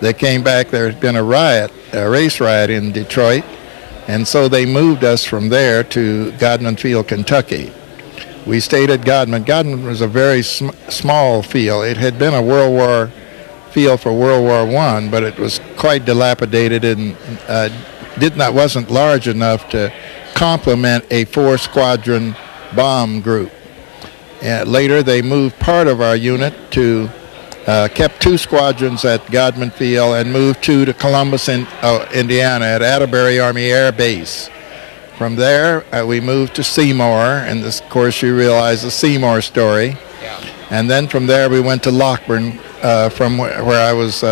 they came back. There had been a riot, a race riot in Detroit, and so they moved us from there to Godman Field, Kentucky. We stayed at Godman. Godman was a very small field. It had been a World War field for World War I, but it was quite dilapidated and wasn't large enough to complement a 4-squadron bomb group. Later, they moved part of our unit to, kept 2 squadrons at Godman Field and moved 2 to Columbus, Indiana at Atterbury Army Air Base. From there, we moved to Seymour, and this, of course, you realize the Seymour story. Yeah. And then from there, we went to Lockburn, from where I was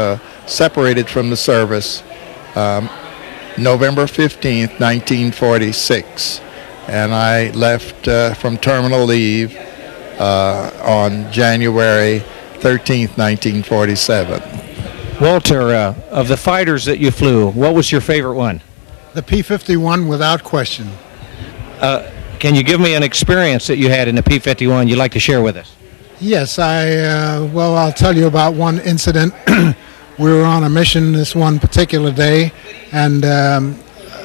separated from the service, November 15th, 1946. And I left from terminal leave on January 13th, 1947. Walter, of the fighters that you flew, what was your favorite one? The P-51, without question. Can you give me an experience that you had in the P-51 you'd like to share with us? Yes, I'll tell you about one incident. We were on a mission this one particular day, and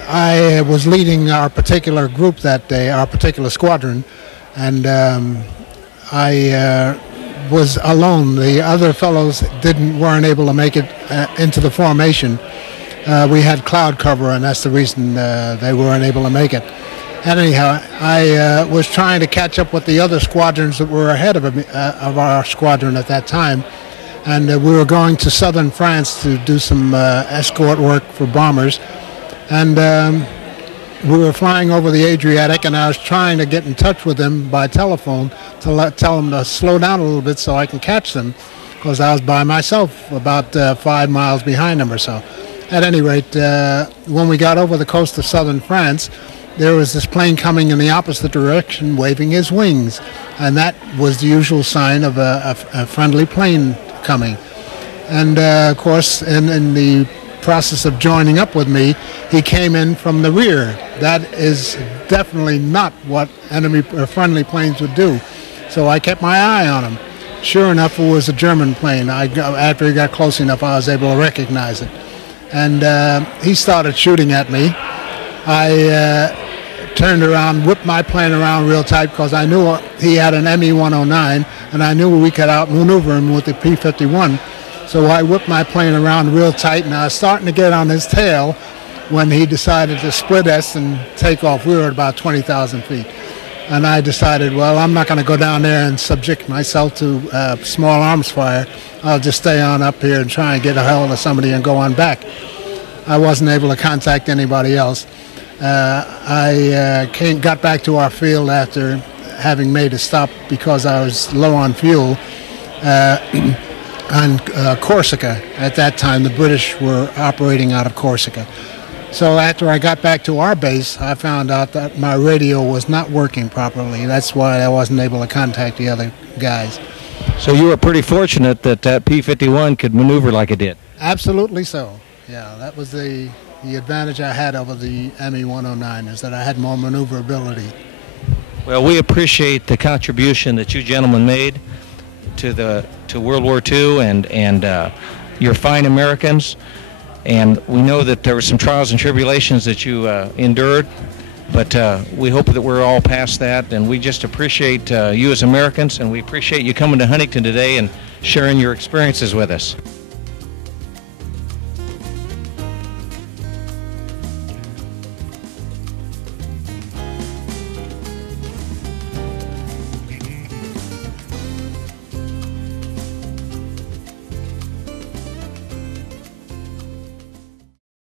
I was leading our particular group that day, our particular squadron, and I was alone. The other fellows weren't able to make it into the formation. We had cloud cover, and that's the reason they weren't able to make it. And anyhow, I was trying to catch up with the other squadrons that were ahead of our squadron at that time. And we were going to southern France to do some escort work for bombers. And we were flying over the Adriatic, and I was trying to get in touch with them by telephone to tell them to slow down a little bit so I can catch them, because I was by myself about 5 miles behind them or so. At any rate, when we got over the coast of southern France, there was this plane coming in the opposite direction, waving his wings. And that was the usual sign of a friendly plane coming. And, of course, in the process of joining up with me, he came in from the rear. That is definitely not what enemy or friendly planes would do. So I kept my eye on him. Sure enough, it was a German plane. After he got close enough, I was able to recognize it. And he started shooting at me. I turned around, whipped my plane around real tight, because I knew he had an ME-109, and I knew we could outmaneuver him with the P-51. So I whipped my plane around real tight, and I was starting to get on his tail when he decided to split us and take off. We were at about 20,000 feet. And I decided, well, I'm not going to go down there and subject myself to small arms fire. I'll just stay on up here and try and get a hold of somebody and go on back. I wasn't able to contact anybody else. I got back to our field after having made a stop because I was low on fuel on Corsica. At that time, the British were operating out of Corsica. So after I got back to our base, I found out that my radio was not working properly. That's why I wasn't able to contact the other guys. So you were pretty fortunate that that P-51 could maneuver like it did. Absolutely so. Yeah, that was the advantage I had over the ME-109, is that I had more maneuverability. Well, we appreciate the contribution that you gentlemen made to World War II and you're fine Americans. And we know that there were some trials and tribulations that you endured, but we hope that we're all past that, and we just appreciate you as Americans, and we appreciate you coming to Huntington today and sharing your experiences with us.